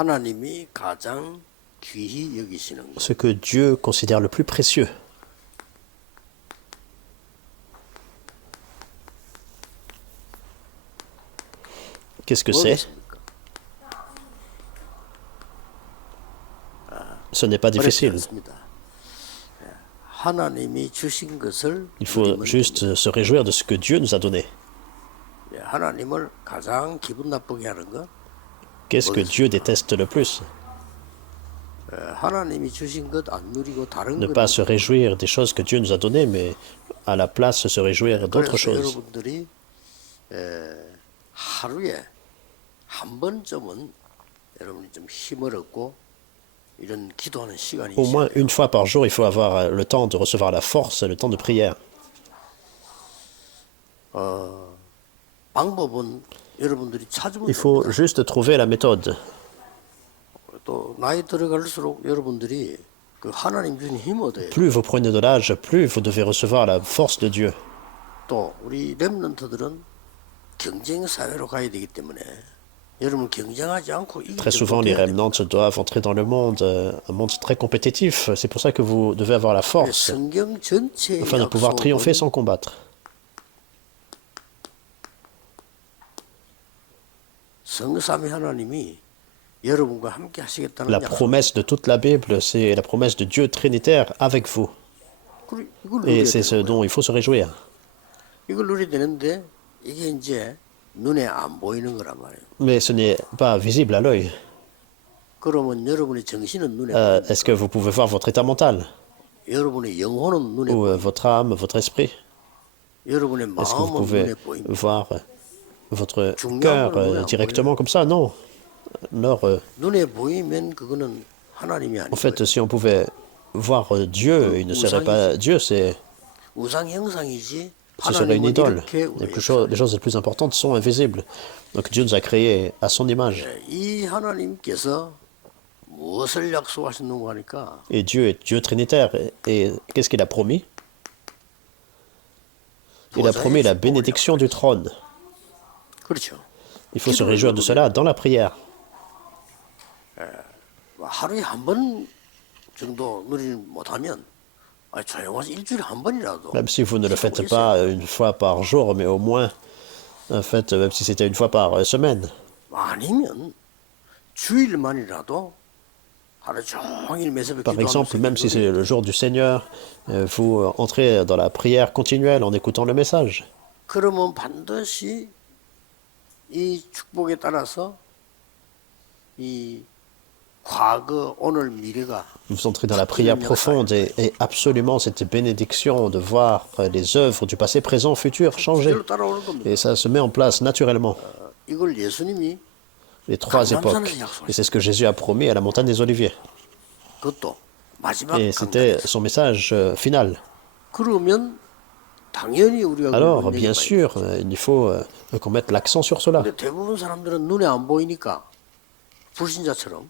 하나님이 가장 귀히 여기시는 것. Ce que Dieu considère le plus précieux. Qu'est-ce que c'est? 뭐겠습니까? Ce n'est pas 어렵지 difficile. 않습니다. 예, 하나님이 주신 것을 Il faut 누리면 juste 됩니다. se réjouir de ce que Dieu nous a donné. 예, 하나님을 가장 기분 나쁘게 하는 것, Qu'est-ce que Dieu déteste le plus? 예, 하나님이 주신 것 안 누리고 다른 Ne 것. pas se réjouir des choses que Dieu nous a données, mais à la place se réjouir d'autres 그래서 choses. 여러분들이 하루에 한 번쯤은 여러분이 좀 힘을 얻고 이런 기도하는 시간이 Au 있어야 moins 돼요. une fois par jour, il faut avoir le temps de recevoir la force, le temps de prière. 방법은 여러분들이 찾으면 Il faut 됩니다. juste trouver la méthode. 또 나이 들어갈수록 여러분들이 그 하나님 주신 힘 얻어요. Plus vous prenez de l'âge, plus vous devez recevoir la force de Dieu. 또 우리 렘넌트들은 경쟁 사회로 가야 되기 때문에 여러분 경쟁하지 않고 Très 이기지 souvent, les 못해야 됩니다. remnants doivent entrer dans le monde, un monde très compétitif. C'est pour ça que vous devez avoir la force, 성경 전체의 afin de pouvoir triompher 약속은 sans combattre. 성삼위 하나님이 여러분과 함께 하시겠다는 La 약속. promesse de toute la Bible, c'est la promesse de Dieu trinitaire avec vous. 이걸 Et 누려야 c'est ce 되는 거예요. dont il faut se réjouir. 이걸 누려야 되는데 이게 이제 눈에 안 보이는 거란 말이에요. Mais ce n'est pas visible à l'œil. 그러면 여러분의 정신은 눈에 보입니다. Est-ce que vous pouvez voir votre état mental? 여러분의 영혼은 눈에 Ou 보입니다. votre âme, votre esprit? 여러분의 Est-ce que vous 마음은 pouvez 눈에 보입니다. voir votre cœur directement comme ça? Non. Alors, 눈에 보이면 그거는 하나님이 en 아니고 fait, si on pouvait voir Dieu, il ne serait pas Dieu, 우상 형상이지 ce serait une 하나님은 idole. 이렇게 Les choses les plus importantes sont invisibles. Donc Dieu nous a créés à son image. 이 하나님께서 무엇을 약속하셨는가 하니까 Et Dieu est Dieu trinitaire. Et qu'est-ce qu'il a promis? Il a promis la bénédiction du trône. 그렇죠. Il faut se réjouir de cela dans la prière. 하루에 한 번 정도 누리지 못하면 조용해서 일주일에 한 번이라도 Même si vous ne le faites pas une fois par jour, mais au moins, en fait, même si c'était une fois par semaine. 아니면 주일만이라도 하루 종일 매섭에 Par exemple, même si c'est le jour du Seigneur, vous entrez dans la prière continuelle en écoutant le message. 그러면 반드시 이 축복에 따라서 이 과거, 오늘, 미래가 Vous entrez dans la prière profonde et absolument cette bénédiction de voir les œuvres du passé, présent, futur changer. 그대로 따라오는 겁니다. Et ça se met en place naturellement. 이걸 예수님이 Les trois époques. Et c'est ce que Jésus a promis à la montagne des Oliviers. 그것도 마지막 Et c'était 강단에서. son message final. 그러면 당연히 우리가 Alors, 그걸 bien 얘기해봐야 sûr, il faut qu'on mette l'accent sur cela. 근데 대부분 사람들은 눈에 안 보이니까 불신자처럼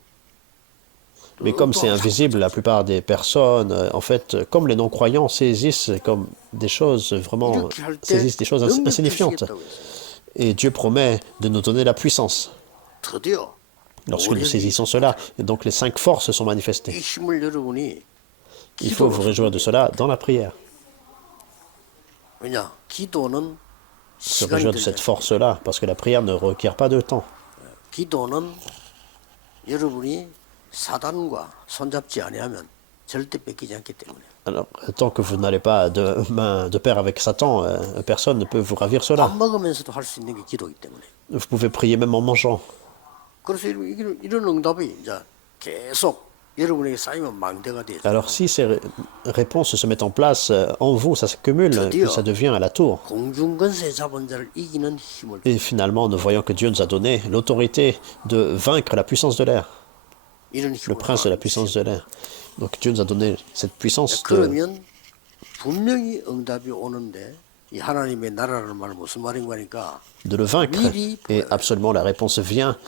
Mais comme c'est invisible, la plupart des personnes, en fait, comme les non-croyants, saisissent comme des choses vraiment, 이렇게 할 때 saisissent des choses 능력 insignifiantes. 주시겠다고 했어요. Et Dieu promet de nous donner la puissance 드디어 lorsque nous saisissons cela. Et donc les 5 forces sont 이 manifestées. 힘을 여러분이 Il faut vous réjouir de cela dans la prière. 왜냐? 기도는 Se 시간이 réjouir de cette 들잖아요. force-là, parce que la prière ne requiert pas de temps. 기도는 여러분이 사단과 손잡지 아니하면 절대 뺏기지 않기 때문에. Alors, tant que vous n'allez pas de main de pair avec Satan, personne ne peut vous ravir cela. 밥 먹으면서도 할 수 있는 게 기도이기 때문에. Vous pouvez prier même en mangeant. 그래서 이런 응답이 이제 계속 여러분에게 쌓이면 망대가 되죠. Alors si ces réponses se mettent en place en vous, ça s'accumule, puis ça devient à la tour. 공중권세 잡은 자를 이기는 힘을. Et finalement, nous voyons que Dieu nous a donné l'autorité de vaincre la puissance de l'air, 이런 le 힘을. prince de la puissance de l'air. Donc Dieu nous a donné cette puissance de... 그러면 분명히 응답이 오는데 이 하나님의 나라라는 말은 무슨 말인 거니까 le vaincre. Et absolument, la réponse vient,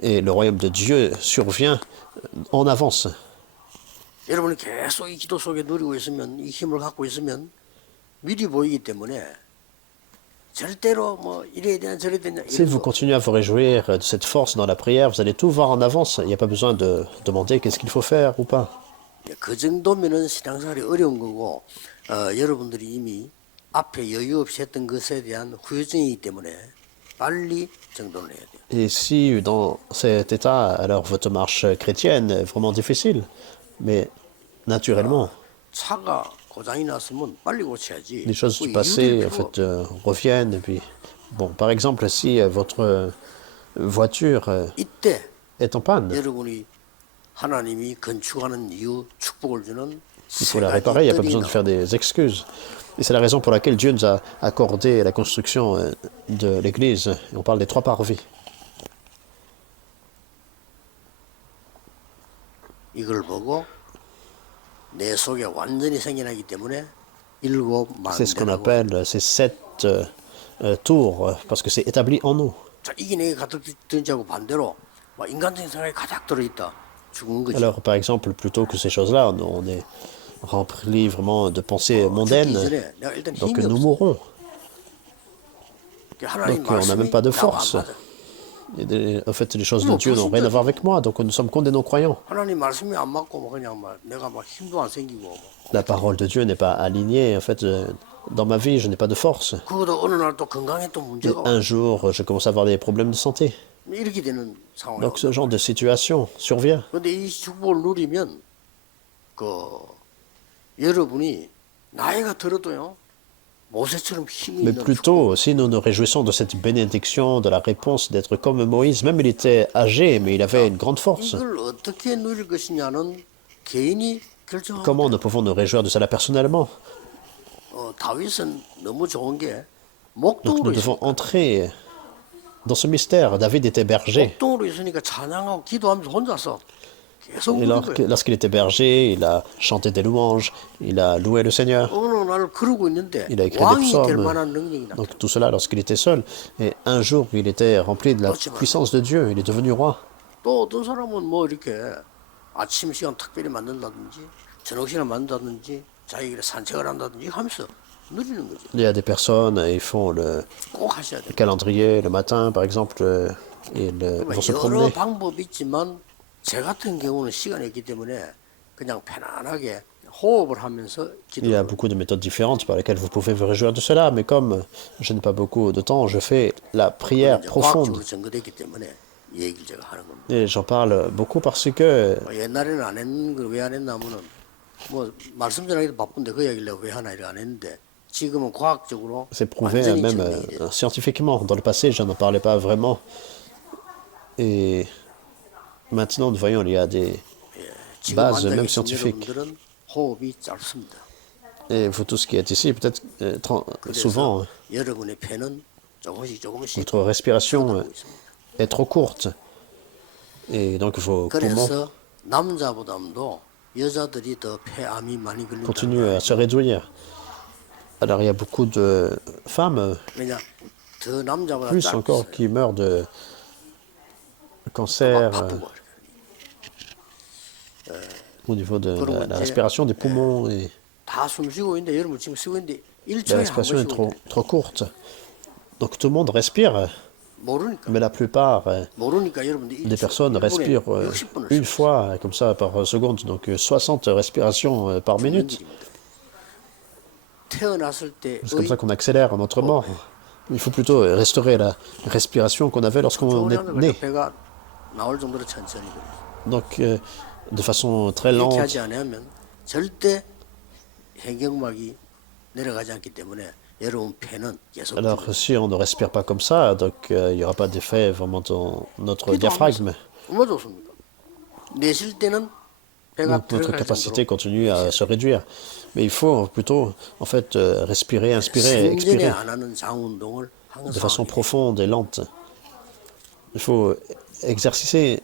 et le royaume de Dieu survient en avance. 여러분이 계속 이 기도 속에 누리고 있으면 이 힘을 갖고 있으면 미리 보이기 때문에 절대로 뭐 이래야 되냐 저래야 되냐 Si 이런 vous 거. continuez à vous réjouir de cette force dans la prière, vous allez tout voir en avance. Il n'y a pas besoin de demander qu'est-ce qu'il faut faire ou pas. 그 정도면은 신앙생활이 어려운 거고 여러분들이 이미 앞에 여유 없이 했던 것에 대한 후유증이기 때문에 빨리 정돈을 해야 돼요. Et si dans cet état, alors votre marche chrétienne est vraiment difficile, mais naturellement, 차가 고장이 났으면 빨리 고쳐야지. les choses 그 du 이유될 passé en 필요 fait reviennent. Et puis, bon, par exemple, si votre voiture 이때 est en panne, 여러분이 하나님이 건축하는 이유 축복을 주는 il faut 세 la 가지 réparer, il n'y a pas 뜰이 besoin de faire 나와요. des excuses. Et c'est la raison pour laquelle Dieu nous a accordé la construction de l'Église. Et on parle des 3 parvis. 이걸 보고 내 속에 완전히 생겨나기 때문에 일곱 C'est ce qu'on 만대라고. appelle ces 7 tours, parce que c'est établi en nous. 자, 이게 내게 가득 든지하고 반대로 막 인간적인 생각이 가득 들어있다. 죽은 거지. Alors, par exemple, plutôt que ces choses-là, on est rempli vraiment de pensées 죽기 mondaines, 전에 내가 일단 donc 힘이 nous 없어. mourrons. 하나님 Donc, on n'a même 말씀이 pas de 나와 안 force. 맞아. En fait, les choses de Dieu n'ont rien à voir avec moi, donc nous sommes comme des non-croyants. 하나님 말씀이 안 맞고 뭐 그냥 막 내가 막 힘도 안 생기고 뭐. La parole de Dieu n'est pas alignée. En fait, dans ma vie, je n'ai pas de force. 그것도 어느 날 또 건강에 또 Et 문제가 와. un jour, je commence à avoir des problèmes de santé. 이렇게 되는 상황이 Donc, 와. ce genre de situation survient. 근데 이 축복을 누리면 그 여러분이 나이가 들어도요 모세처럼 힘이 Mais 있는 plutôt, si nous nous réjouissons de cette bénédiction, de la réponse d'être comme Moïse, même il était âgé, mais il avait une grande force. 이걸 어떻게 누릴 것이냐는 개인이 결정하고 Comment nous pouvons nous réjouir de cela personnellement? 다윗은 너무 좋은 게 Donc nous 목동으로 devons 있으니까 entrer dans ce mystère. David était berger. 목동으로 있으니까 찬양하고 기도하면서 혼자서 계속 Et 부른 거예요. lorsqu'il était berger, il a chanté des louanges, il a loué le Seigneur. 어느 날 그러고 있는데 Il a écrit des 왕이 될 psaumes. 만한 능력이 나타. Donc tout cela lorsqu'il était seul. Et un jour, il était rempli de la puissance de Dieu. Il est devenu roi. 또 어떤 사람은 뭐 이렇게 아침 시간 특별히 만든다든지 저녁 시간 만든다든지 자기가 산책을 한다든지 하면서 누리는 거지. Il y a des personnes, ils font le 꼭 하셔야 돼. calendrier le matin, par exemple, et ils vont se 여러 promener. 방법이 있지만 제 같은 경우는 시간이 없기 때문에 그냥 편안하게 호흡을 하면서 Il y a 기도를 beaucoup de méthodes différentes par lesquelles vous pouvez vous réjouir de cela, mais comme je n'ai pas beaucoup de temps, je fais la prière 이제 profonde. 과학적으로 증거됐기 때문에 이 얘기를 제가 하는 겁니다. Et j'en parle beaucoup parce que 옛날에는 안 했는 걸 왜 안 했냐면은 뭐 말씀 전하기도 바쁜데 그 얘기를 왜 하나 이래 안 했는데 지금은 과학적으로 c'est prouvé 완전히 même 증명이 돼. scientifiquement. Dans le passé, je n'en parlais pas vraiment. Et maintenant, nous voyons, il y a des 지금 bases, 앉아 même 계신 scientifiques. 여러분들은 호흡이 짧습니다. Et vous tous qui êtes ici, peut-être souvent, 그래서 여러분의 폐는 조금씩 votre respiration 줄어들고 있습니다. est trop courte. Et donc vos poumons 그래서 남자보다도 여자들이 더 폐암이 많이 걸린다. continuent à se réduire. Alors il y a beaucoup de femmes, 왜냐 더 남자보다 plus encore, 짧았어요. qui meurent de cancer 바쁘고 au niveau de 그러면 la 이제, respiration des poumons. Et 다 숨 쉬고 있는데 여러분 지금 쉬고 있는데 la 1초에 한 respiration 번 est 쉬고 trop courte. Donc tout le monde respire, 모르니까 mais la plupart 모르니까 여러분들 des personnes respirent 60번을 une fois comme ça par seconde, donc 60 respirations par minute. 태어났을 C'est comme 때의 ça qu'on accélère notre mort. Il faut plutôt restaurer la respiration qu'on avait lorsqu'on est 조금이라도 né. 배가 나올 정도로 천천히 그래요. Donc de façon très 이렇게 lente. 하지 않으면 절대 해경막이 내려가지 않기 때문에 여러분 폐는 계속 Alors si on ne respire pas comme ça, donc il n'y aura pas d'effet vraiment dans notre diaphragme. 얼마 좋습니까? 내쉴 때는 배가 Donc notre 들어갈 capacité 정도로 continue à se réduire. Mais il faut plutôt en fait respirer, inspirer, 승전에 expirer 안 하는 장 운동을 de façon 항상 profonde et lente. Il faut exercer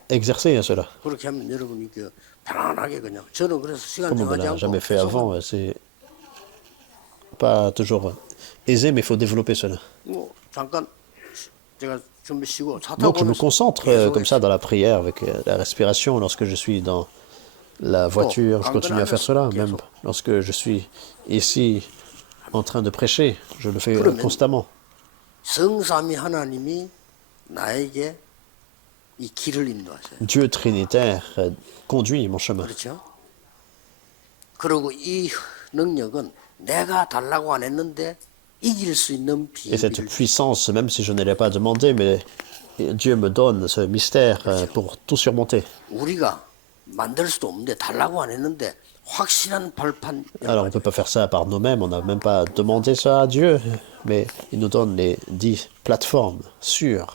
cela. 그렇게 하면 여러분이 그 편안하게 그냥 저는 그래서 시간 Comme on ne 정하지 l'a 않고 jamais fait 계속 avant, c'est pas toujours aisé, mais il faut développer cela. 뭐 잠깐 제가 준비 쉬고 차 타고 Donc je me 오면서 concentre 계속 comme ça dans la prière avec la respiration lorsque je suis dans la voiture, je continue à faire cela, même lorsque je suis ici en train de prêcher, je le fais constamment. 성삼위 하나님이 나에게 이 길을 인도하셔요. Dieu trinitaire conduit mon chemin. 그렇죠? 그리고 이 능력은 내가 달라고 안 했는데 이길 수 있는 Et cette 비밀을 puissance, même si je ne l'ai pas demandé, mais Dieu me donne ce mystère pour tout surmonter. 우리가 만들 수도 없는데 달라고 안 했는데 확실한 발판. Alors on ne peut pas faire ça par nous-mêmes, on n'a même pas demandé ça à Dieu, mais il nous donne les 10 plateformes sûres.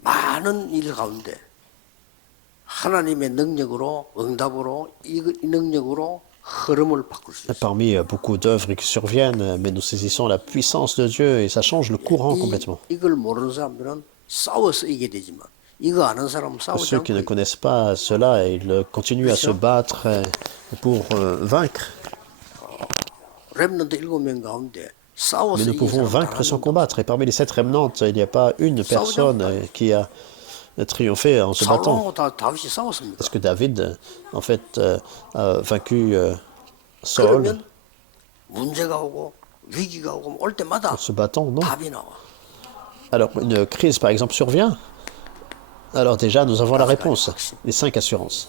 많은 일 가운데 하나님의 능력으로 응답으로 이 능력으로 흐름을 바꿀 수 있어요. Parmi beaucoup d'œuvres qui surviennent, mais nous saisissons la puissance de Dieu et ça change le courant complètement. 이걸 모르는 사람들은 싸워서 이게 되지만 이거 아는 사람은 싸우지 Ceux qui ne 않고 connaissent pas cela, ils continuent à se battre pour vaincre. 렘넌트 7명 가운데 Mais 싸워서 nous 이긴 pouvons 사람 vaincre sans 다 combattre. Et parmi les 7 rémanentes, il n'y a pas une personne qui a triomphé en se battant. 사울하고 다 다윗이 싸웠습니까? Parce que David, en fait, a vaincu Saul 그러면 문제가 오고 위기가 오고 올 때마다 en se battant, non. 답이 나와. Alors, une crise, par exemple, survient. Alors déjà, nous avons la réponse. Les 5 assurances.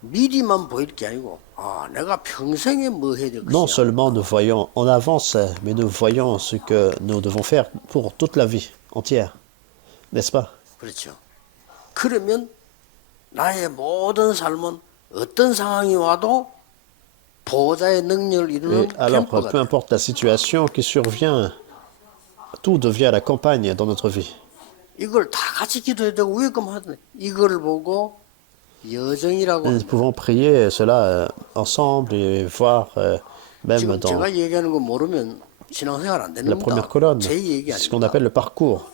미리만 보일 게 아니고 아 내가 평생에 뭐 해야 될 Non 것이냐. seulement nous voyons en avance, mais nous voyons ce que nous devons faire pour toute la vie entière. N'est-ce pas? 그렇죠. 그러면 나의 모든 삶은 어떤 상황이 와도 보호자의 능력을 Et 이루는 alors, 캠프가 peu 돼. importe la situation qui survient, tout devient la campagne dans notre vie. 이걸 다 같이 기도해야 되고 위에끔 하더니 이걸 보고 여정이라고 Nous pouvons prier cela ensemble et voir même 지금 dans 제가 얘기하는 거 모르면 신앙생활 안 되는 la première 겁니다. colonne. 제 얘기 C'est ce qu'on 아닙니다. appelle le parcours.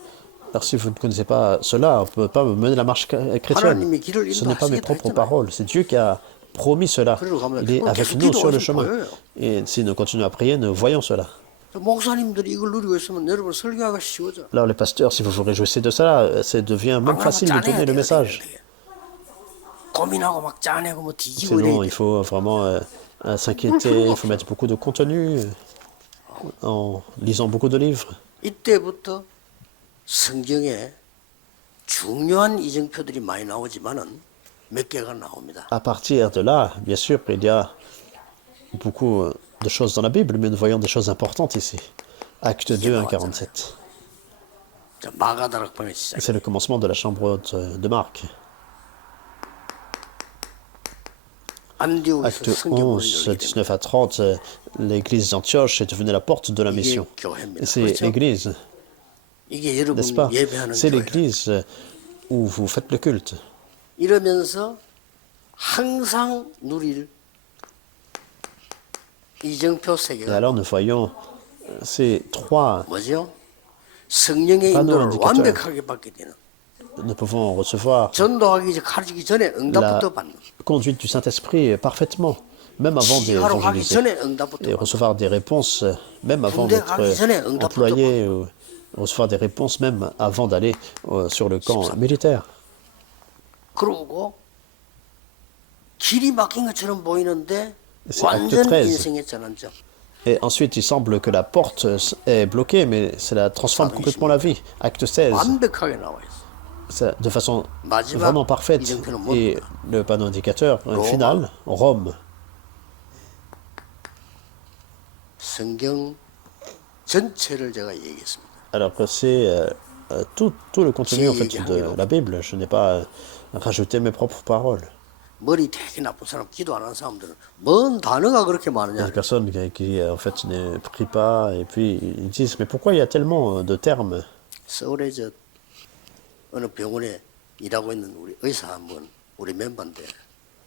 Alors si vous ne connaissez pas cela, on ne peut pas mener la marche chrétienne. 하나님이 길을 Ce n'est pas mes 인도하시겠다 propres 했잖아요. paroles. C'est Dieu qui a promis cela. 그리고 가면 Il est 그걸 avec 계속 nous sur le 기도하시면 chemin. 보여요. Et si nous continuons à prier, nous voyons cela. 목사님들이 이걸 누리고 있으면 여러분 설교하기가 쉬워져. Alors les pasteurs, si vous vous réjouissez de cela, ça devient même facile de donner le message. 고민하고 막 짜내고 뭐 뒤지고 Sinon, 이래. il faut vraiment s'inquiéter, il faut mettre beaucoup de contenu en lisant beaucoup de livres. 이때부터 성경에 중요한 이정표들이 많이 나오지만은 몇 개가 나옵니다. À partir de là, bien sûr, il y a beaucoup de choses dans la Bible, mais nous voyons des choses importantes ici. Acte 2, 1, 47. 자, 마가다락방의 시작. C'est le commencement de la chambre haute de Marc. 안디옥에서 Acte 성경을 11, 열게 됩니다. 19 à 30, l'église d'Antioche est devenue la porte de la 이게 mission. 교회입니다. Et c'est 그렇죠? l'église, 이게 여러분 n'est-ce pas? 예배하는 C'est 교회. l'église où vous faites le culte. 이러면서 항상 누릴 이정표 세 Et 개가 alors nous voyons ces 3, 뭐죠? 성령의 panneaux 인도를 indicateurs. 완벽하게 받게 되는 Nous pouvons recevoir 전도하기 가르치기 전에 la 응답부터 받는 conduite du Saint-Esprit parfaitement, même avant 시하러 가기 d'évangéliser. 전에 Et 응답부터 받는 recevoir des réponses même avant 군대 d'être 가기 전에 응답부터 employé, ou recevoir des réponses même avant d'aller sur le camp militaire. 그러고 길이 막힌 것처럼 보이는데 C'est acte 완전 13. 인생의 전환점. Et ensuite, il semble que la porte est bloquée, mais cela transforme complètement la vie. Acte 16, 완벽하게 나와 있어. de façon 마지막 vraiment parfaite. 이정표는 Et 뭡니까? le panneau indicateur Rome. final, Rome. 성경 전체를 제가 얘기했습니다. Alors que c'est tout le contenu en fait, de la Bible. Je n'ai pas rajouté mes propres paroles. 머리 되게 나쁜 사람, 기도 안 하는 사람들은 뭔 단어가 그렇게 Il y a 많으냐. des personnes qui en fait ne prient pas et puis ils disent mais pourquoi il y a tellement de termes? 서울에 저 어느 병원에 일하고 있는 우리 의사 한 분, 우리 멤버인데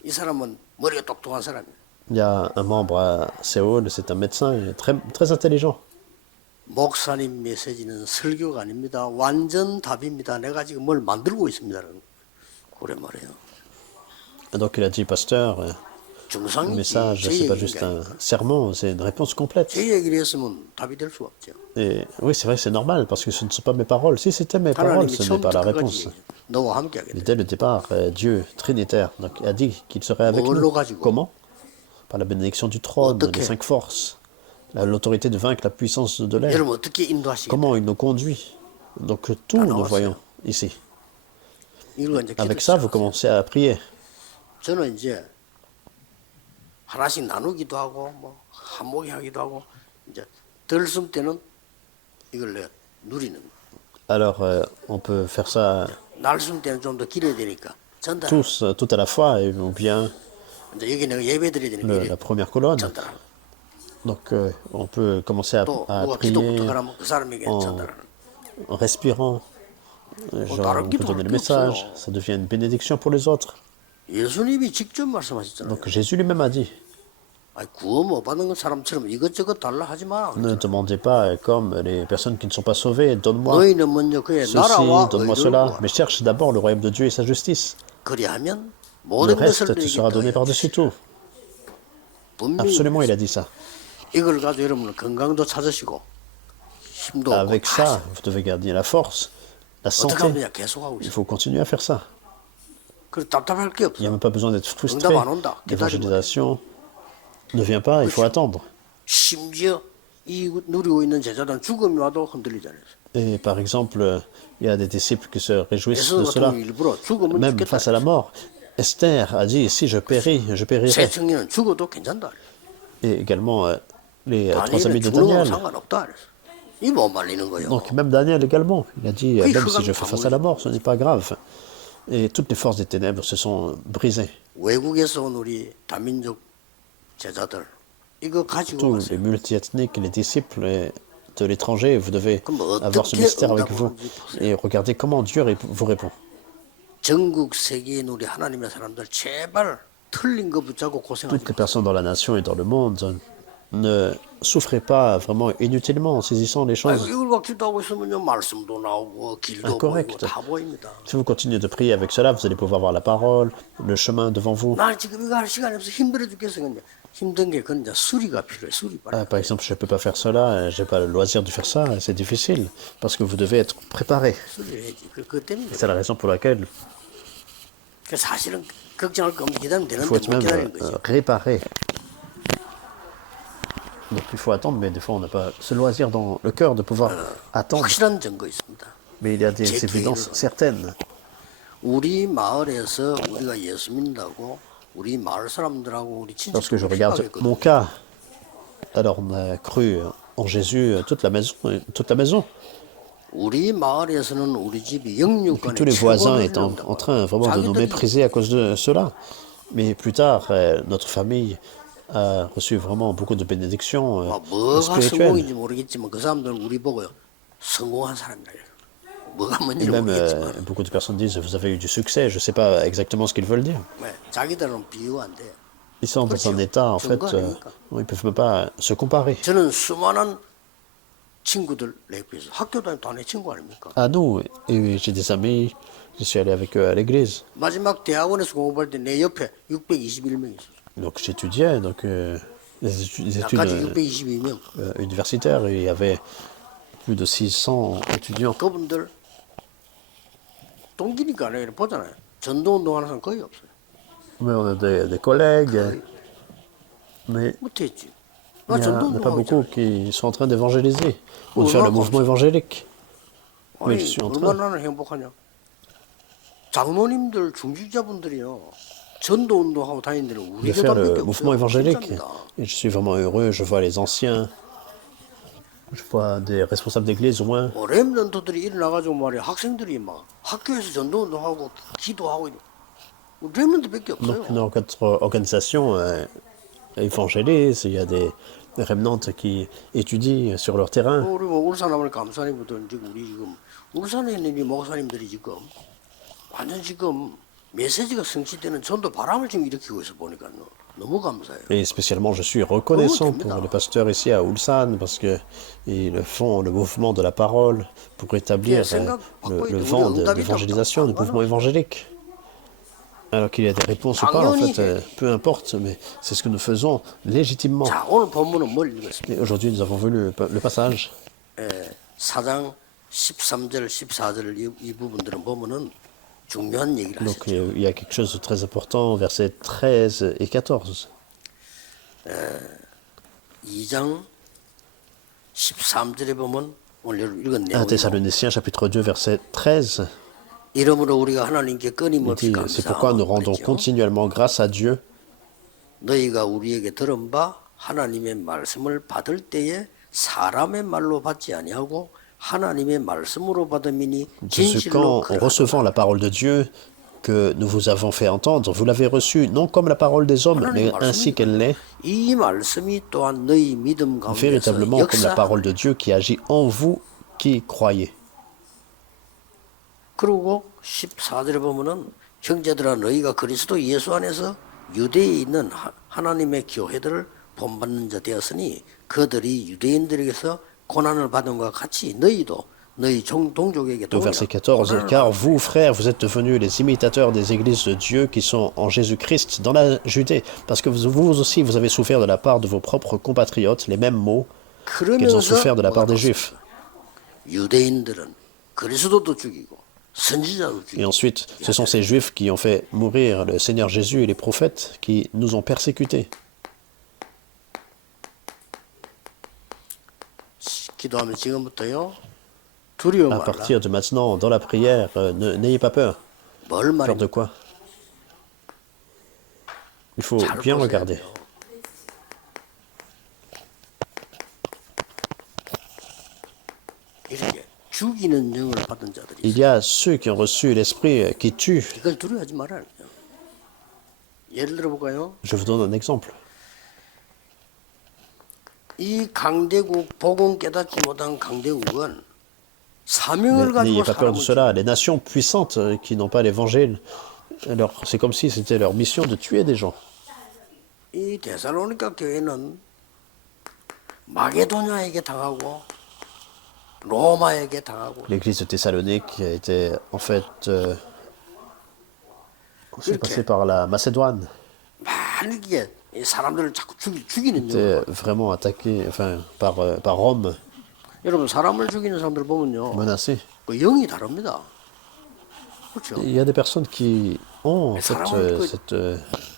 이 사람은 머리가 똑똑한 사람이에요. Il y a un membre à Séoul, c'est un médecin il est très, très intelligent. 목사님 메시지는 설교가 아닙니다. 완전 답입니다. 내가 지금 뭘 만들고 있습니다. 그래 말이에요. Donc il a dit, pasteur, le 중상이지. message, 제 c'est pas 얘기인 juste 게 un 아니고. sermon, c'est une réponse complète. 제 얘기를 했으면 답이 될 수가 없죠. Et oui, c'est vrai, c'est normal, parce que ce ne sont pas mes paroles. Si c'était mes paroles, 하나님이 ce n'est pas 처음부터 la 끝까지 réponse. 얘기해요. 너와 함께 하게 돼. Dès le départ, Dieu, Trinitaire, donc, a dit qu'il serait avec 뭘로 nous. 가지고? Comment? Par la bénédiction du trône, 어떻게? les 5 forces. l'autorité de vaincre la puissance de l'air. 여러분 어떻게 인도하시겠어요? Comment il nous conduit. Donc tout nous voyons ici. 이걸 이제 Avec ça, vous commencez à prier. 저는 이제 하나씩 나누기도 하고 뭐 한목이 하기도 하고 이제 덜 숨 때는 이걸 내가 누리는 거예요. Alors, on peut faire ça 날 숨 때는 좀 더 길어야 되니까 전달. tous, tout à la fois, ou bien 이제 여기 내가 예배 드려야 되니까 la première colonne. 전달. Donc, on peut commencer 또 à 누가 prier 기도부터 하면 그 사람에게 전달하는. en respirant. Genre, 다른 on peut 기도할 donner le 게 없어요. message. Ça devient une bénédiction pour les autres. 예수님이 직접 말씀하셨잖아요. Donc, Jésus lui-même a dit, 아니, 구원 못 받는 사람처럼 이것저것 달라 하지 마라. ne demandez pas, comme les personnes qui ne sont pas sauvées, donne-moi 너희는 먼저 그의 ceci, 나라와 donne-moi 의를 cela. 구하라. Mais cherche d'abord le royaume de Dieu et sa justice. 그리하면 Le 모든 reste 것을 te sera donné 드리겠다. par-dessus tout. 분명히 Absolument, il a dit ça. 이걸 가지고 여러분은 건강도 찾으시고 힘도 얻고 Avec 다 ça, vous devez garder la force, la 어떻게 santé. 하면 그냥 계속하고 Il 있어. faut continuer à faire ça. 그래서 답답할 게 Il n'y a 없어. même pas besoin d'être frustré. 응답 안 온다. L'évangélisation ne vient pas, il faut attendre. 심지어 이 누리고 있는 제자들은 죽음이 와도 흔들리잖아요. Et par exemple, il y a des disciples qui se réjouissent 예수 de 같은 cela. 경우 일부러 죽으면 Même 죽겠다. face à la mort, Esther a dit, si je péris, je périrai. 새 청년은 죽어도 괜찮다. Et également, les trois amis 다니엘은 de 죽는 건 Daniel. 상관없다. 이 못 말리는 거예요. Donc même Daniel également, il a dit, même si je fais face à la mort, ce n'est pas grave. Et toutes les forces des ténèbres se sont brisées. 외국에서 온 우리 다민족 제자들 이거 가지고 Tous 가세요. les multiethniques, les disciples de l'étranger, vous devez Comme avoir ce 어떻게 mystère avec 응답을 vous. 하는지 보세요. Et regardez comment Dieu vous répond. 전국 세계에 우리 하나님의 사람들 제발 틀린 거 붙잡고 고생하지 Toutes les 마. personnes dans la nation et dans le monde ne souffrez pas vraiment inutilement en saisissant les 아이고, choses 이걸 막 기도하고 있으면요 말씀도 나오고 길도 보이고 incorrectes. 다 보입니다. Si vous continuez de prier avec cela, vous allez pouvoir voir la parole, le chemin devant vous. 나 지금 이거 할 시간이 없어 힘들어 죽겠어. 근데 힘든 게 그건 이제 수리가 필요해. 수리 빨리. Par exemple, je ne peux pas faire cela, je n'ai pas le loisir de faire ça, c'est difficile, parce que vous devez être préparé. 수리해야지. 그것 때문에. C'est la raison pour laquelle 그 사실은 걱정할 거 없는 기다리면 il faut 되는데 être 못 même 기다리는 거지. réparé. Donc il faut attendre, mais des fois on n'a pas ce loisir dans le cœur de pouvoir attendre. 확실한 증거 있습니다. Mais il y a des évidences certaines. 우리 마을에서 우리가 예수 믿는다고 우리 마을 사람들하고 우리 Lorsque je 친척들 regarde mon cas, alors on a cru en Jésus toute la maison. 우리 마을에서는 우리 집이 Puis 영육간에 tous les voisins 최고를 étaient en 이룬다고. train vraiment de nous 자기들이 mépriser à cause de cela. Mais plus tard, notre famille a reçu vraiment beaucoup de bénédictions 뭐가 spirituelles. 성공인지 모르겠지만 그 사람들은 우리 보고요 성공한 사람이라 해요. 뭐가 Et 뭔지는 même 모르겠지만 beaucoup de personnes disent vous avez eu du succès. Je ne sais pas exactement ce qu'ils veulent dire. 네, 자기들은 비교 안 돼. Ils sont dans un état, en fait, où ils ne peuvent même pas se comparer. 저는 수많은 친구들 레이프에서 학교 다니는 다 내 친구 아닙니까? À nous, et j'ai des amis, je suis allé avec eux à l'église. 마지막 대학원에서 공부할 때 내 옆에 621명 있었어요. Donc j'étudiais, donc des études 나까지 622명. universitaires, et il y avait plus de 600 étudiants. 그분들 동기니까 내가 보잖아요. 전도운동하는 사람 거의 없어요. Mais on a des collègues, mais 못했지. il 나 n'y a pas 전도운동하고 beaucoup 있잖아요. qui sont en train d'évangéliser ou de faire le mouvement évangélique. Oui, 아니, je suis en train. 얼마나 나는 행복하냐. 장로님들, 중직자분들이요. 전도운동하고 다니는 데는 우리 De faire le 교단밖에 mouvement 없어요. évangélique. 진짜입니다. Et je suis vraiment heureux, je vois les anciens, je vois des responsables d'église au moins. 뭐 렘넌트들이 일어나가지고 말이야 학생들이 막 학교에서 전도운동하고 기도하고 렘넌트밖에 없어요. Donc notre organisation évangélise, il y a des remnantes qui étudient sur leur terrain. 우리 뭐 울산 하면 감사님부터 지금 우리 지금 울산에 있는 이 목사님들이 지금 완전 지금 메시지가 성취되는 전도 바람을 지금 일으키고 있어 보니까 너무 감사해요. Et spécialement, je suis reconnaissant pour les pasteurs ici à Ulsan parce qu'ils font le mouvement de la parole pour établir le vent de l'évangélisation, du mouvement évangélique. Alors qu'il y a des réponses ou pas, en fait, peu importe, mais c'est ce que nous faisons légitimement. 자, 오늘 본문은 뭘 읽었습니까? Et aujourd'hui, nous avons vu le passage. 4장 13절, 14절 이 부분들은 보면은 중요한 얘기를 Donc 하셨죠. il y a quelque chose de très important, versets 13 et 14. 2장 13절에 보면 오늘 읽은 1 내용이 Thessaloniciens chapitre 2 verset 13, 이러므로 우리가 하나님께 il 끊임없이 dit, c'est pourquoi nous rendons 감사하고 continuellement grâce à Dieu 너희가 우리에게 들은 바 하나님의 말씀을 받을 때에 사람의 말로 받지 아니하고 하나님의 말씀으로 받음이니 de ce 진실로 qu'en recevant la parole de Dieu que nous vous avons fait entendre, vous l'avez reçue non comme la parole des hommes, mais ainsi qu'elle l'est, 이 말씀이 또한 너희 믿음 가운데서 véritablement comme la 역사. parole de Dieu qui agit en vous qui croyez. 그리고 14절에 보면은 형제들아 너희가 그리스도 예수 안에서 유대에 있는 하나님의 교회들을 본받는 자 되었으니 그들이 유대인들에게서 고난을 받은 것과 같이 너희도 너희 동족에게 Au verset 14, car vous, frères, vous êtes devenus les imitateurs des églises de Dieu qui sont en Jésus-Christ dans la Judée, parce que vous aussi, vous avez souffert de la part de vos propres compatriotes les mêmes maux qu'ils ont souffert de la part des Juifs. 유대인들은 그리스도도 죽이고 선지자도 Et 죽이고 ensuite, ce sont ces Juifs qui ont fait mourir le Seigneur Jésus et les prophètes qui nous ont persécutés. 기도하면 지금부터요 두려워 À 말라. partir de maintenant, dans la prière, n'ayez pas peur. 뭘 Peur de 말입니까? quoi? Il faut 잘 bien 보세요. regarder. 이렇게 죽이는 영을 받은 자들이 Il y a ceux qui ont reçu l'esprit qui tue. 이걸 두려워하지 말아요. 예를 들어 볼까요? Je vous donne un exemple. 이 강대국 복음 깨닫지 못한 강대국은 사명을 N'ayez 가지고 pas peur de 사람을 cela. Les nations puissantes qui n'ont pas l'évangile, alors c'est comme si c'était leur mission de tuer des gens. 이 데살로니가 교회는 마게도냐에게 당하고 로마에게 당하고 L'église de Thessalonique était en fait c'est passé par la Macédoine. 많은 게 이 사람들을 자꾸 죽이는 Était 영. vraiment attaqué enfin, par Rome, 여러분 사람을 죽이는 사람들 보면요, menacé. 그 영이 다릅니다. 그렇죠? Il y a des personnes qui ont en fait, cette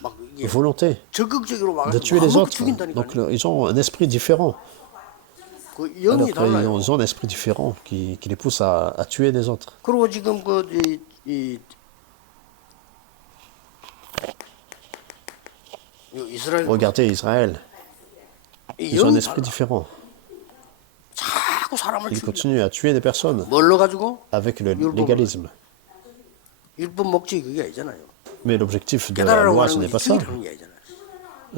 막 이게 volonté 적극적으로 막 de tuer les 마음먹고 autres. 죽인다니까요. Donc ils ont un esprit différent. 그 Alors 영이 달라요. ils ont un esprit différent qui les pousse à tuer des autres. 그리고 지금 이 이스라엘 Regardez Israël, 이 ils ont un 영이 esprit 달라. différent. 자꾸 사람을 Ils 죽여. continuent à tuer des personnes 뭘로 가지고? avec le légalisme. 율법 목적이 그게 아니잖아요. Mais l'objectif de la 깨달으라고 loi, ce 하는 n'est 건 pas ça. 죽이라는 게 아니잖아요.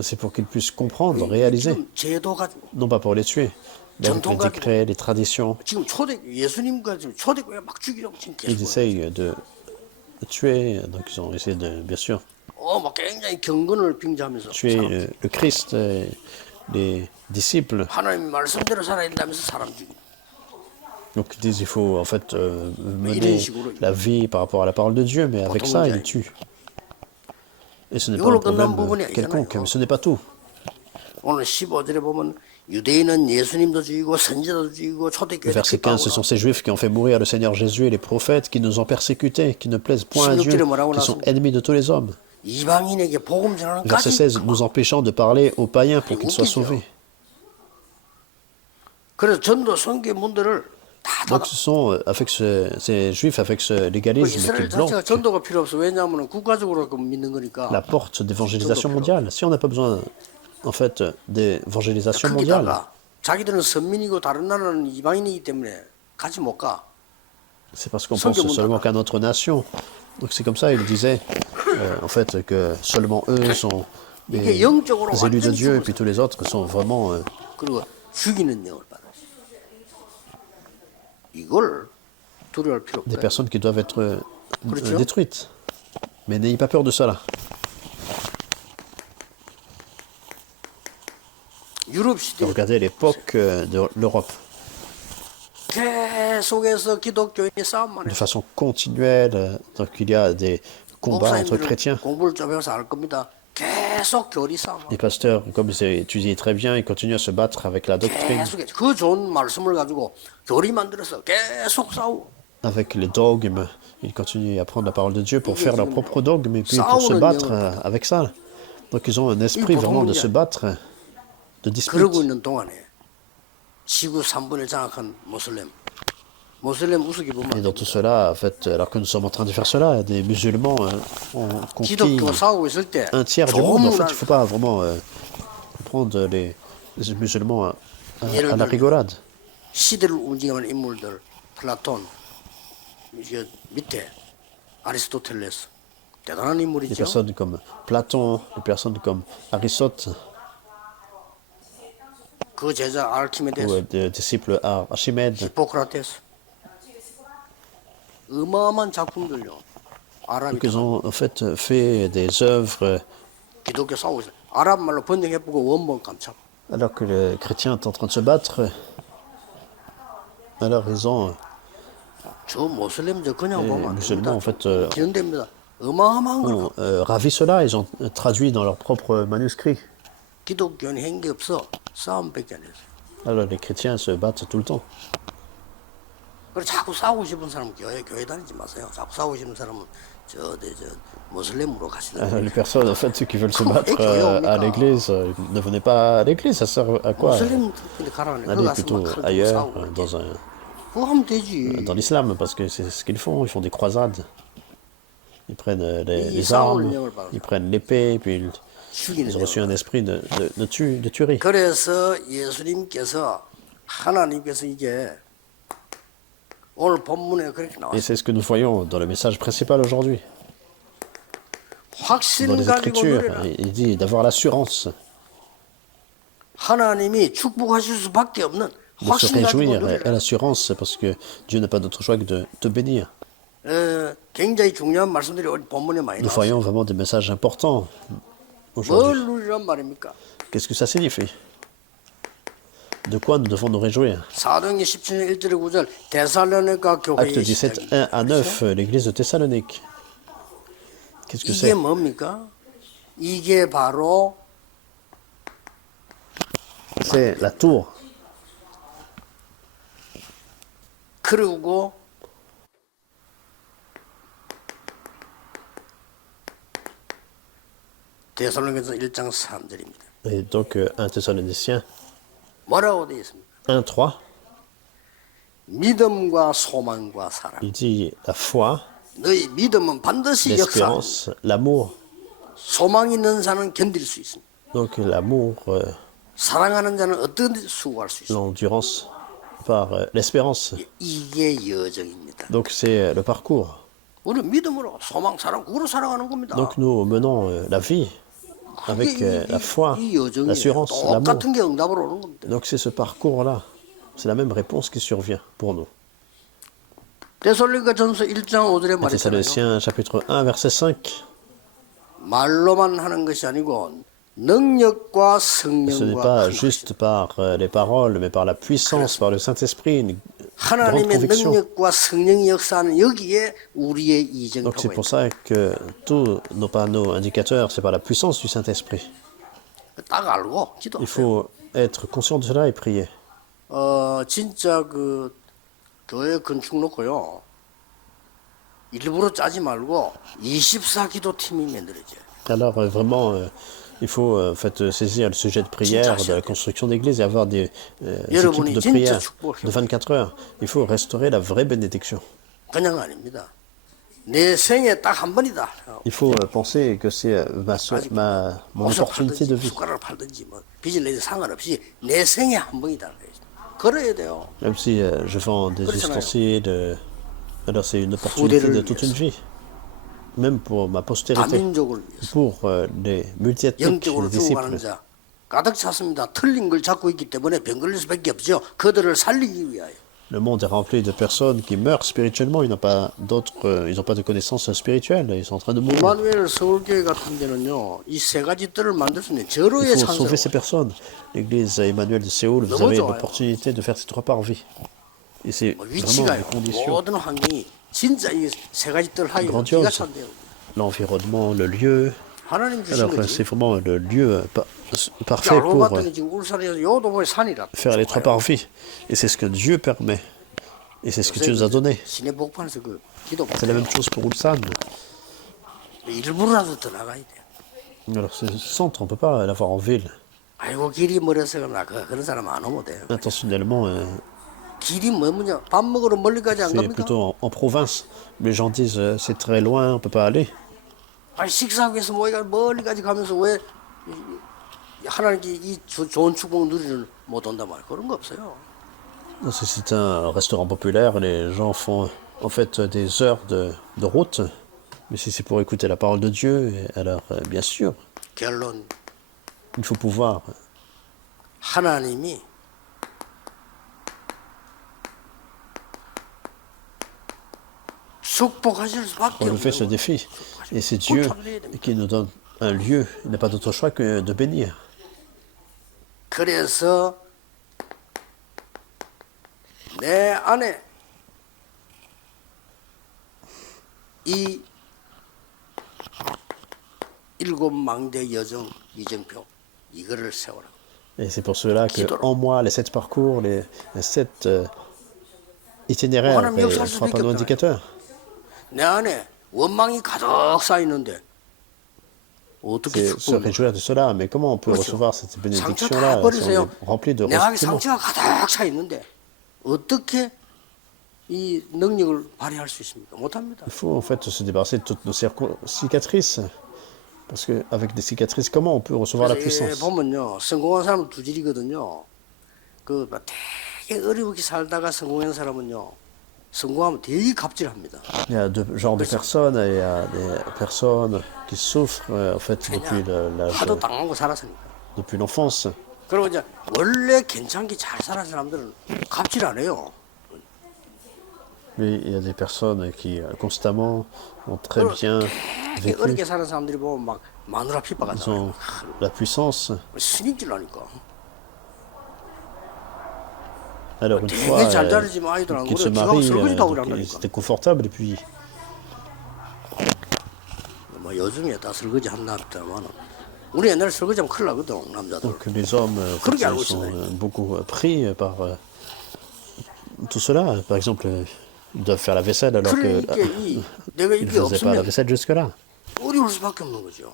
C'est pour qu'ils puissent comprendre, réaliser, 지금 제도 가지고 non pas pour les tuer. Mais avec les 전통 가지고 décrets, les traditions, 지금 예수님과 지금 초대교회 막 죽이려고 지금 ils 계속 essayent de tuer. Donc ils ont essayé de, bien sûr, 막 굉장히 경건을 빙자하면서 tuer 사람, le Christ, les disciples. 하나님 말씀대로 살아야 된다면서 사람 죽이고 Donc ils disent il faut en fait 이런 mener 식으로 la vie par rapport à la parole de Dieu, mais avec ça, ils tuent. Et ce n'est pas un problème quelconque, mais ce n'est pas tout. 오늘 15절에 보면 유대인은 예수님도 죽이고 선지자도 죽이고 Le 초대교회 verset 15, ce sont ces Juifs qui ont fait mourir le Seigneur Jésus et les prophètes, qui nous ont persécutés, qui ne plaisent point à Dieu, qui sont ennemis de tous les hommes. 이방인에게 복음 전하는 Verset 16, nous empêchant de parler aux païens pour qu'ils soient sauvés. 그래서 전도 선교 문들을 다 닫아. Donc ce sont avec ces Juifs, avec ce légalisme qui 이스라엘 자체가 bloquent 전도가 필요 없어. 왜냐하면 국가적으로 믿는 거니까. la porte d'évangélisation mondiale. Si on n'a pas besoin, en fait, d'évangélisation 크게 mondiale, 달라. 자기들은 선민이고 다른 나라는 이방인이기 때문에 같이 못 가. c'est parce qu'on pense seulement qu'à notre nation. Donc c'est comme ça, il disait, en fait, que seulement eux sont les élus de Dieu, et puis tous les autres sont vraiment 그리고 죽이는 영을 받아. 이걸 두려워할 필요 des 없다. personnes qui doivent être 그렇죠? détruites. Mais n'ayez pas peur de cela. 유럽 시대 Regardez l'époque de l'Europe. 계속해서 기독교인이 싸움만 De 해. façon continuelle, donc il y a des combats entre chrétiens. 공부를 좀 해서 알 겁니다. 계속 교리 싸움. Les pasteurs, comme ils étudient très bien, ils continuent à se battre avec la doctrine, 계속해 그 좋은 말씀을 가지고 교리 만들어서 계속 싸우고. avec les dogmes. Ils continuent à prendre la parole de Dieu pour faire leur propre dogme et puis pour se battre avec ça. Donc ils ont un esprit vraiment de se battre, de dispute. 그러고 있는 동안에 지구 3분을 장악한 모슬렘. 모슬렘 우습게 보면 Et 안 dans 됩니다. tout cela, en fait, alors que nous sommes en train de faire cela, des musulmans ont conquis 기독교 싸우고 있을 때 un tiers du monde. En fait, il 조문을 ne faut pas vraiment prendre les musulmans à la 들면 rigolade. 시대를 움직이는 인물들 플라톤 이게 밑에 아리스토텔레스 대단한 Des 인물이죠. personnes comme Platon, des personnes comme Aristote, 그 제자 ou 알키메데스, des disciples Archimède. 히포크라테스 어마어마한 작품들요. 아랍이 Donc, ils ont en fait fait des œuvres 기독교 싸우고 있어요. 아랍 말로 번역해보고 원본 깜짝. alors que les chrétiens étaient en train de se battre. Alors, ils ont 저 모슬렘 저 그냥 예, 보면 안 musulmans, en 됩니다. fait, 기능됩니다. 어마어마한 걸 ont ravi cela. Ils ont traduit dans leur propre manuscrit. 기독교는 한 게 없어. 싸움밖에 안 했어요. Alors, les chrétiens se battent tout le temps. 그래 자꾸 싸우고 싶은 사람은 교회 다니지 마세요. 자꾸 싸우고 싶은 사람은 저 모슬렘으로 가시더라고요. Les personnes, en fait, ceux qui veulent se battre à l'église, ne venez pas à l'église. Ça sert à quoi? 모슬렘 근데 가라네. 그 Allez 가서 plutôt 막 칼 들고 ailleurs, 싸우고. 그거 하면 되지. dans l'islam, parce que c'est ce qu'ils font. Ils font des croisades. Ils prennent les 싸울 armes, 능력을 받아서 ils prennent l'épée, puis 죽이는 ils ont reçu 데 un esprit de tuerie. 그래서 예수님께서 하나님께서 이게 오늘 본문에 그렇게 Et 나왔어요. c'est ce que nous voyons dans le message principal aujourd'hui. Dans 확신 les 가지고 Écritures, 누리라. il dit d'avoir l'assurance 하나님이 축복하실 수밖에 없는 de se 확신 가지고 réjouir. Et 누리라. l'assurance, c'est parce que Dieu n'a pas d'autre choix que de te bénir. 굉장히 중요한 말씀들이 오늘 본문에 많이 Nous 나왔어요. voyons vraiment des messages importants 뭘 aujourd'hui. 누리란 말입니까? Qu'est-ce que ça signifie? De quoi nous devons nous réjouir? 사도행전 17장 1절 9절 데살로니가 교회의 Acte 17, 1 à 9, l'église de Thessalonique. Qu'est-ce que 이게 c'est? 뭡니까? 이게 바로 C'est la tour. 그리고 데살로니가서 1장 3절입니다. Et donc 1 Thessaloniciens 뭐라고 되어 있습니까? 1, 3, 믿음과 소망과 사랑. il dit la foi, 너희 믿음은 반드시 역사. l'espérance, l'amour. 소망 있는 자는 견딜 수 있습니다. Donc l'amour, 사랑하는 자는 어떻게든지 수고할 수 있습니다. l'endurance par l'espérance. 이게 여정입니다. Donc c'est le parcours. 우리 믿음으로 소망, 사랑, 그거로 살아가는 겁니다. Donc nous menons la vie avec la foi, 이 여정이 l'assurance, l'amour. 똑같은 게 응답으로 오는 겁니다. Donc c'est ce parcours-là. C'est la même réponse qui survient pour nous. 데살로니가 전서 1장 5절에 말했잖아요. Thessaloniciens chapitre 1 verset 5. 말로만 하는 것이 아니고 능력과 Ce n'est 성령과 pas 큰 juste par les paroles, mais par la puissance, par le Saint-Esprit, une grande 하나님의 conviction. 능력과 성령의 역사는 여기에 우리의 Donc c'est 이정표가 pour 있다. ça que tous nos panneaux indicateurs, c'est par la puissance du Saint-Esprit. 딱 알고 Il 기도하세요. faut être conscient de cela et prier. 진짜 그 교회 건축 놓고요. 일부러 짜지 말고 24기도팀이 만들어져요. Alors vraiment, il faut en fait saisir le sujet de prière, de la construction d'église et avoir des équipes de prière de 24 heures. Il faut restaurer la vraie bénédiction. 그냥 아닙니다. 내 생에 딱 한 번이다. Il faut penser que c'est mon 옷을 opportunité de 팔든지 vie. 숟가락을 팔든지 뭐 빚을 내도 상관없이 내 생에 한 번이다. 그래야 돼요. Même si je vends des 그렇잖아요. ustensiles, alors c'est une opportunité de toute une vie. Même pour ma postérité, 다민족을 위해서 pour les multiethniques, 영적으로 les 죽어가는 disciples. 자 가득 찼습니다. 틀린 걸 잡고 있기 때문에 병 걸릴 수밖에 없죠. 그들을 살리기 위하여. Le monde est rempli de personnes qui meurent spirituellement. Ils n'ont pas ils n'ont pas de connaissances spirituelles. Ils sont en train de mourir. 이마누엘 서울교회 같은 데는요, 이 세 가지 뜰을 만들 수 있는 Il 절호의 faut sauver ces 찬스로 personnes. L'église Emmanuel de Séoul, vous avez l'opportunité de faire ces trois par vie. Et c'est vraiment 위치가요. des conditions. 모든 환경이 진짜 이 세 가지 뜰 하기가 Grandiose. 기가 찬데요. L'environnement, le lieu. 하나님 주신 Alors 거지. c'est vraiment le lieu parfait 야로 pour 봤더니 지금 울산에서 요도보에 산이라. faire les trois par vie. Et c'est ce que Dieu permet. Et c'est ce que Dieu nous a donné. 시내 복판에서 그 기도 C'est la même chose pour Ulsan. 일부러라도 더 나가야 돼. Alors ce centre, on ne peut pas l'avoir en ville. 아이고 길이 멀어서 나 그런 사람 안 오면 돼. Intentionnellement, 길이 뭐냐? 밥 먹으러 멀리까지 안 c'est 갑니까? plutôt en province. Les gens disent c'est très loin, on peut pas aller. 아니 식사하기 위해서 모이가 멀리까지 가면서 왜 하나님께 이 좋은 축복을 누리는 못 온단 말이야. 그런 거 없어요. Si c'est un restaurant populaire, les gens font en fait des heures de route. Mais si c'est pour écouter la parole de Dieu, alors bien sûr, 결론 il faut pouvoir. 하나님이 축복하실 수밖에 Relever ce 없는 거예요. défi. Et c'est Dieu qui nous donne un lieu. Il n'a pas d'autre choix que de bénir. 그래서 내 안에 이 일곱 망대 여정 이정표 이거를 세워라. Et c'est pour cela que en moi, les 7 parcours, les 7 itinéraires, les 3 panneaux indicateurs. 내 안에 원망이 가득 쌓여 있는데 어떻게 C'est se 축복을 réjouir de cela. Mais comment on peut recevoir cette 상처 bénédiction-là 다 si on 버리세요. est rempli de 내 안에 ressentiments? 상처가 가득 차 있는데 어떻게 이 능력을 발휘할 수 있습니까? 못합니다. Il faut en fait se débarrasser de toutes nos cicatrices. Parce qu'avec des cicatrices, comment on peut recevoir la 그래서 puissance? 보면요, 성공한 사람은 두 질이거든요. 그 되게 어렵게 살다가 성공한 사람은요, 성공하면 되게 갑질합니다. Il y a deux genres de personnes. Il y a des personnes qui souffrent en fait depuis l'âge, 하도 당하고 살았으니까. depuis l'enfance. 그리고 이제 원래 괜찮게 잘 사는 사람들은 갑질 안 해요. Mais il y a des personnes qui constamment ont très bien 되게 vécu. 어렵게 사는 사람들이 보면 막 마누라 Ils 핍박하잖아요. ont la puissance. 신임질 나니까. Alors une 되게 fois 잘 자르지만 아이들하고 qu'ils se 그래 지가 marient, 설거지도 하고 donc, ils 그러니까. étaient confortables et puis 뭐 요즘에 다 설거지 한다 했더만 우리 옛날에 설거지하면 큰일 나거든 남자들. donc les hommes en fait, 그렇게 알고 ils sont 있어요. beaucoup pris par tout cela. Par exemple, ils doivent faire la vaisselle alors que 그러니까 내가 ils ne 이게 faisaient pas la 없으면 vaisselle jusque-là. 어려울 수밖에 없는 거죠.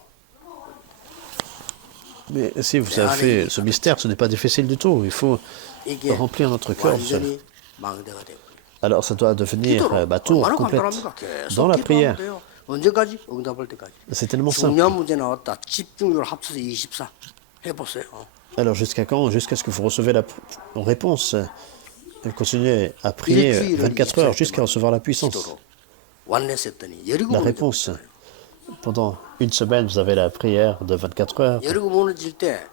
Mais si vous avez fait ce mystère, ce n'est pas difficile du tout. Il faut 이게 remplir notre cœur de cela. 완전히 망대가 되고. Alors ça doit devenir ma tour 얼마나 complète 간단합니까? 계속 dans la 기도하면 prière. 돼요. 언제까지? 응답할 때까지. C'est tellement simple. 중요한 문제 나왔다. 집중률 합쳐서 24. 해보세요. Alors jusqu'à quand? Jusqu'à ce que vous recevez la réponse. Continuez à prier 일주일을 24 heures jusqu'à recevoir la puissance. 기도로 완냈었더니 여리고 La 무너졌어요. réponse. Pendant une semaine, vous avez la prière de 24 heures. 여리고 무너질 때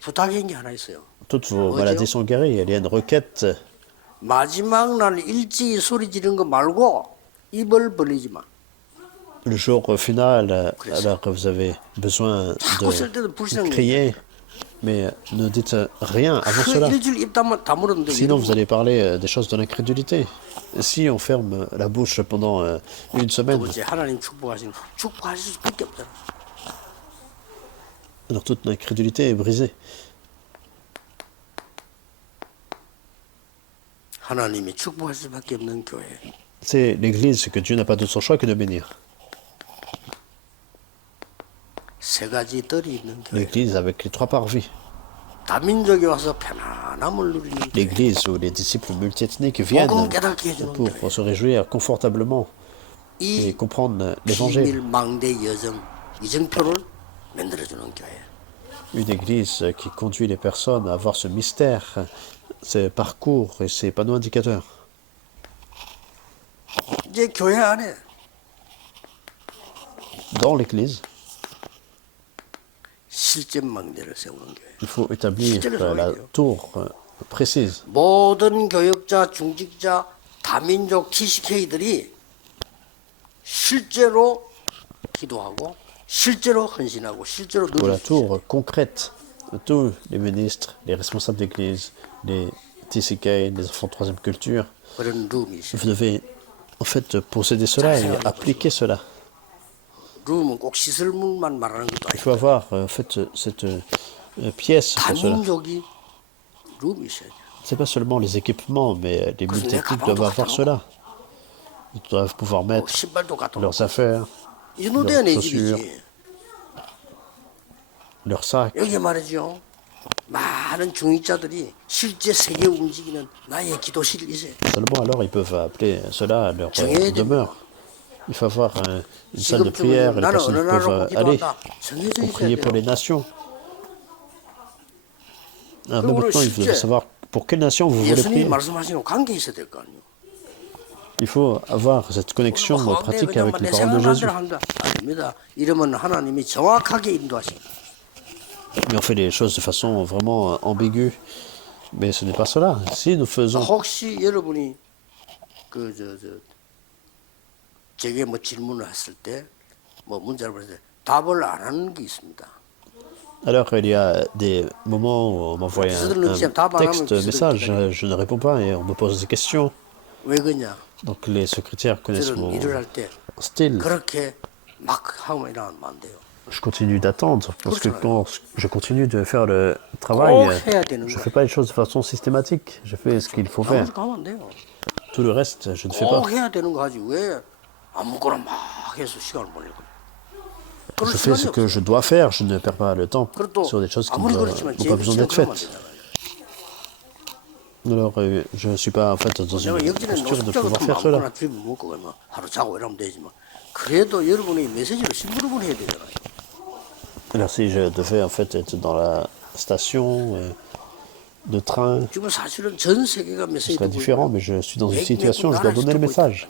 부탁한 게 하나 있어요. Toutes vos maladies sont guéries. Il y a une requête. 마지막 날 일찍 소리 지르는 거 말고 입을 벌리지 마. Le jour final, alors que vous avez besoin 자꾸 쓸 때도 de 불쌍해. crier, mais ne dites rien avant 그 cela. 일주일 입 다물었는데 Sinon, vous allez parler des choses de l'incrédulité. Si on ferme la bouche pendant une semaine, 이제 하나님 축복하실 수밖에 없잖아. alors toute l'incrédulité est brisée. 하나님이 축복하실 수밖에 없는 교회. C'est l'Église que Dieu n'a pas d'autre choix que de bénir. 세 가지 뜰이 있는 교회. L'Église avec les 3 parvis. 다민족이 와서 편안함을 누리는 교회. L'Église où les disciples multiethniques viennent 복음 깨닫게 해주는 pour 교회. se réjouir confortablement et 이 comprendre l'Évangile. 비밀 망대 여정 이정표를 만들어주는 교회. Une Église qui conduit les personnes à avoir ce mystère, ces parcours et ces panneaux indicateurs. 이제 교회 안에 Dans l'Église, 실제 망대를 세우는 교회. il faut établir la tour précise. 모든 교역자, 중직자, 다민족 TCK들이 실제로 기도하고 실제로 헌신하고 실제로 Pour la 누릴 수 있어요. tour concrète, tous les ministres, les responsables d'église, les TCK, les enfants de troisième culture, 그런 룸이 있어요. vous devez en fait posséder cela et appliquer cela. 룸은 꼭 시설물만 말하는 것도 Il 아니고 faut avoir en fait cette pièce pour cela. 다민족이 룸이 있어야 돼요. C'est pas seulement les équipements, mais les multitudes doivent avoir cela. Ils doivent pouvoir mettre 신발도 갖다 leurs 놓고 affaires, 이 정도 돼야 내 chaussures, 집이지. leurs sacs. 여기 말이죠. 많은 중위자들이 실제 세계 움직이는 나의 기도실이세요. Seulement alors ils peuvent appeler cela leur demeure. Il faut avoir une salle de prière et les personnes peuvent aller pour prier pour les nations. En même temps, il faut savoir pour quelle nation vous voulez 예수님이 prier. 말씀하시는 관계 있어야 될 거 아니에요. Il faut avoir cette connexion pratique 그냥 avec 내 les paroles de 생각만 Jésus. 대로 한다. 아닙니다. 이러면 하나님이 정확하게 인도하십니다. Mais on fait les choses de façon vraiment ambiguë. Mais ce n'est pas cela. Si nous faisons, 혹시 여러분이 제게 뭐 질문을 했을 때 뭐 문자를 보낼 때 답을 안 하는 게 있습니다. alors il y a des moments où on m'envoie un texte, message, je ne réponds pas et on me pose des questions. 왜 그러냐? Donc les secrétaires connaissent 저는 mon 일을 할 때 style. 그렇게 막 하고 일하면 안 돼요. Je continue d'attendre parce que quand je continue de faire le travail, je ne fais pas les choses de façon systématique. Je fais ce qu'il faut faire. 나머지 가면 안 돼요. Tout le reste, je ne fais pas. 꼭 해야 되는 거 하지 왜 아무거나 막 해서 시간을 보내고? Je fais ce que je dois faire, je ne perds pas le temps sur des choses qui n'ont pas besoin d'être faites. Alors, je ne suis pas en fait dans une posture de pouvoir faire cela. 아무거나 집에 먹고 그러면 하루 자고 이러면 되지만 그래도 여러분이 메시지를 심부름을 해야 되잖아요. Alors, si je devais en fait être dans la station de train, 지금 사실은 전 세계가 ce 메시지 serait 듣고 différent, mais je suis dans une situation où je dois donner le message.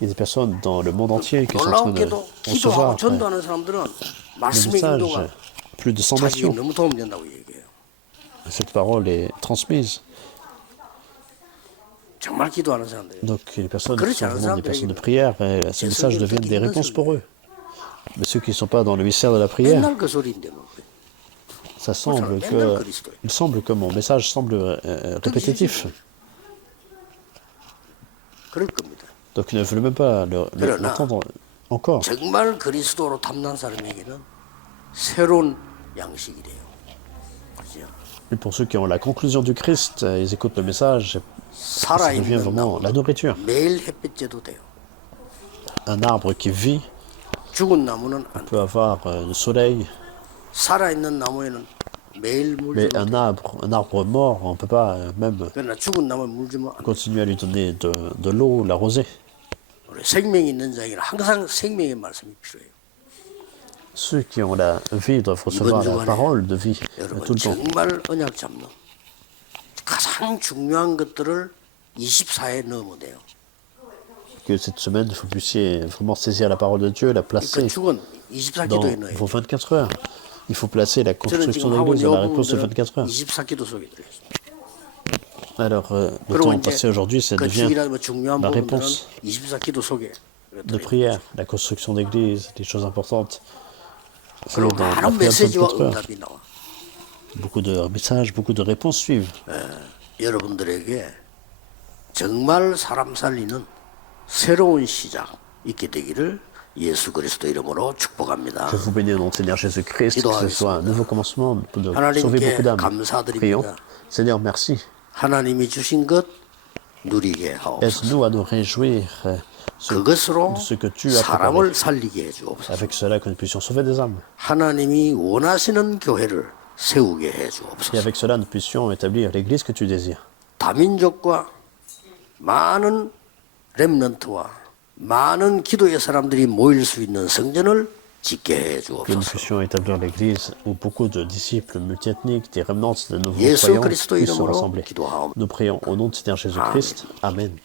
Il y a des personnes dans le monde entier qui sont en train de 놀랍게도 recevoir 기도하고 전도하는 사람들은 le 말씀의 message. 인도가 Plus de 100 자기에 nations. 너무 도움이 된다고 얘기해요. Cette parole est transmise. 정말 기도하는 사람들. Donc les personnes qui sont vraiment des personnes de prière, ces messages deviennent des réponses pour eux. Mais ceux qui ne sont pas dans le mystère de la prière, 맨날 그 소리인데 뭐. ça semble que, il semble que mon message semble répétitif. 그럴 겁니다. Donc ils ne veulent même pas l'entendre encore. 정말 그리스도로 탐난 사람에게는 새로운 양식이래요. 그죠? Et pour ceux qui ont la conclusion du Christ, ils écoutent le message, ça devient 살아있는 vraiment la nourriture. 매일 햇빛 쬐도 돼요. Un arbre qui vit 죽은 나무는 안 peut avoir le soleil, 살아있는 나무에는 매일 물 mais 주면 un arbre mort, on ne peut pas même 그러나 죽은 나무에 물 주면 안 돼. continuer à lui donner de l'eau, l'arroser. 우리 생명이 있는 자에게는 항상 생명의 말씀이 필요해요. Ceux qui ont la vie doivent recevoir la parole de vie 여러분 tout le temps. 정말 언약 잡는 가장 중요한 것들을 24에 넣으면 돼요. Que cette semaine, vous puissiez vraiment saisir la parole de Dieu, la 그 placer 죽은 dans 24기도에 넣어요. vos 24 heures. Il faut placer la 저는 construction 지금 de 하고 l'Église 있는 dans la réponse de 부분들은 24 heures. 24기도 속에 들어있습니다. Alors, le 그리고 temps 이제 passé aujourd'hui, ça 그 devient 주일날 뭐 중요한 la 부분들은 réponse 24기도 속에 de prière, la construction d'église, des choses importantes. C'est 그리고 dans la 많은 prière de 메시지와 24 heures. 응답이 나와. Beaucoup de messages, beaucoup de réponses suivent. 여러분들에게 정말 사람 살리는 새로운 시작 있게 되기를 예수 그리스도 이름으로 축복합니다. Je vous bénis au nom de Seigneur Jésus-Christ, que ce soit un nouveau commencement de sauver 하나님께 beaucoup d'âmes. 감사드립니다. Prions. Seigneur, merci. 하나님이 주신 것 누리게 하옵소서. Aide-nous à nous réjouir 그것으로 de ce que tu as préparé. 사람을 살리게 해주옵소서. Avec cela, que nous puissions sauver des âmes. 하나님이 원하시는 교회를 세우게 Et 해주옵소서. avec cela, nous puissions établir l'église que tu désires. 다민족과 많은 렘넌트와 많은 기도의 사람들이 모일 수 있는 성전을 짓게 Que nous 해주옵소서. puissions établir l'église où beaucoup de disciples multiethniques, des remnants de nouveaux 예수 croyants 그리스도 puissent se 이름으로 rassembler. 기도하옵소서. Nous prions au nom de Seigneur Jésus-Christ. Amen.